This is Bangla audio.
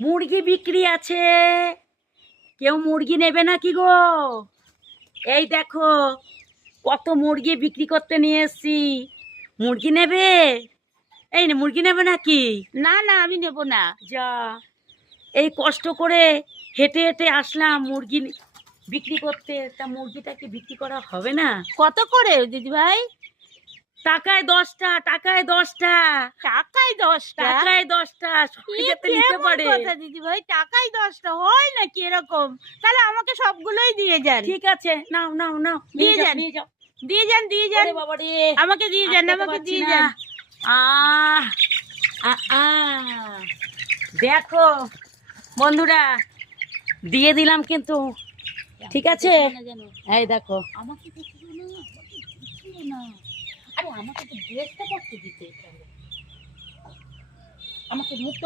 মুরগি বিক্রি আছে, কেউ মুরগি নেবে নাকি গো? এই দেখো কত মুরগি বিক্রি করতে নিয়ে এসছি। মুরগি নেবে? এই না, মুরগি নেবে নাকি? না না, আমি নেব না। যা, এই কষ্ট করে হেঁটে হেঁটে আসলাম মুরগি বিক্রি করতে, তা মুরগিটাকে বিক্রি করা হবে না? কত করে দিদি ভাই? টাকায় 10টা, টাকায় 10টা, টাকায় 10টা? টাকায় 10টা, সবাই যাতে নিতে কেমন পারে। কথা দিদি ভাই, টাকায় 10টা হয় নাকি এরকম? তাহলে আমাকে সবগুলোই দিয়ে যান। ঠিক আছে, নাও নাও নাও, দিয়ে নিয়ে যাও, যান। নিয়ে যাও। দিয়ে যান, দিয়ে যান। ওরে বাবা রে, আমাকে দিয়ে যান, আটকাতে আমাকে পারছি দিয়ে না। যান। আহ দেখো বন্ধুরা, দিয়ে দিলাম কিন্তু, ঠিক আছে? এই দেখো, আমাকে তো ছিল না, আমাকে দিচ্ছিল না। আরে আমাকে তো ড্রেসটা পরতে দিতে হবে। আমাকে মুখটাও